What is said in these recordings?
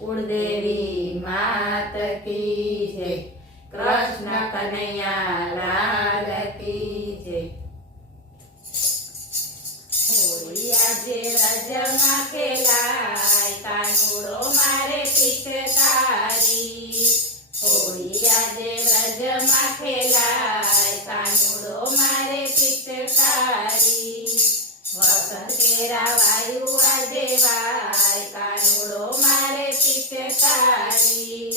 कुलदेवी मात की जय। कृष्ण कन्हैया लाल की जय। होली आजे रजमा खेलाय कानुड़ो मारे पिचकारी। होली आजे रजमा खेलाय कानुड़ो मारे पिचकारी। वसंत केरा वायु आजे वाय कानुड़ो मारे पिचकारी।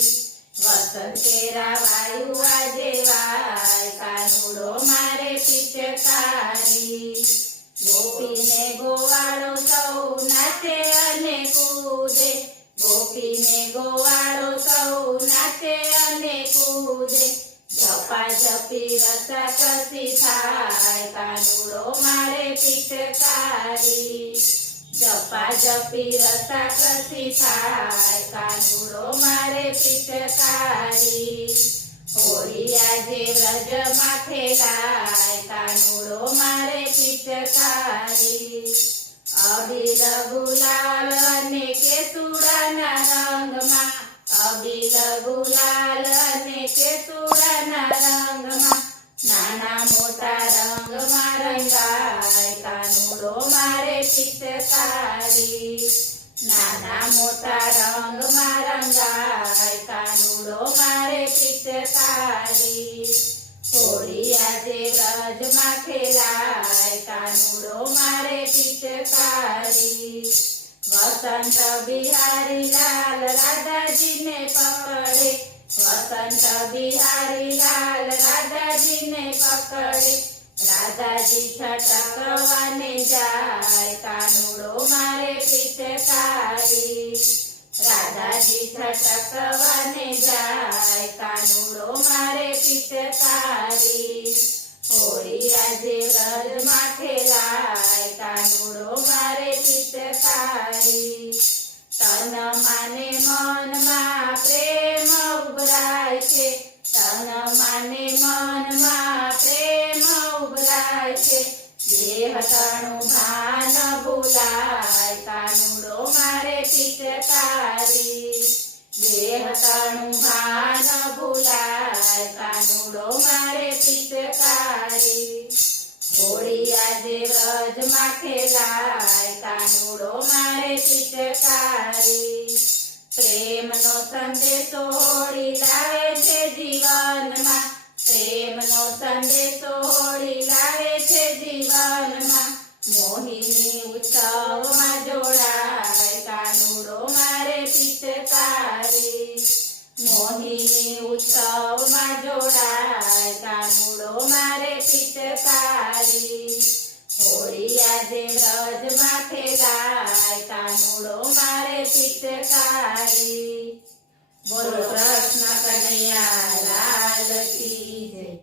वसंत केरा वायु आजे वाय कानुड़ो मारे पिचकारी। गोपी ने गोवाड़ो सौ नाचे अने कूदे। गोपी ने गोवाड़ो सौ नाचे अने कूदे। झपा झपी रसा कसी थाय कानुड़ो मारे पिचकारी। झपा झपी रसा कसी थाय कानुड़ो मारे पिचकारी। होली आजे व्रजमा खेलाय कानुड़ो मारे पिचकारी। अबील गुलाल अने केसुडाना रंगमा। अबील गुलाल अने केसुडाना रंगमा। नाना मोटा रंगमा रंगाय कानुड़ो मारे पिचकारी। नाना मोटा रंगमा रंगाय कानुड़ो मारे पिचकारी। होली आजे व्रजमा खेलाय कानुड़ो मारे पिचकारी। वसंत बिहारी लाल राधाजी ने पकड़े। वसंत बिहारी लाल राधाजी ने पकड़े। राधाजी छटकवाने जाय कानुड़ो मारे पिचकारी। राधाजी छटकवाने जाय कानुड़ो मारे पिचकारी। होली आजे व्रजमा खेलाय कानुड़ो मारे पिचकारी। तन माने मन मा प्रेम उभराय छे। तन माने मन मा प्रेम उभराय छे। देह तणु भान भूलाय कानुड़ो मारे पिचकारी। देह तणु भान भूलाय कानुड़ो मारे पिचकारी। होली आजे व्रजमा खेलाय कानुड़ो मारे पिचकारी। प्रेमनो संदेशो होली लावे छे जीवनमा। प्रेमनो संदेशो होली लावे छे जीवनमा। मोहिनी उत्सवमां जोड़ाय कानुड़ो मारे पिचकारी। मोहिनी उत्सवमां जोड़ाय कानुड़ो मारे पिचकारी। होली आजे व्रजमा खेलाय कानुड़ो मारे पिचकारी। बोलो कृष्ण कन्हैया लाल की जय।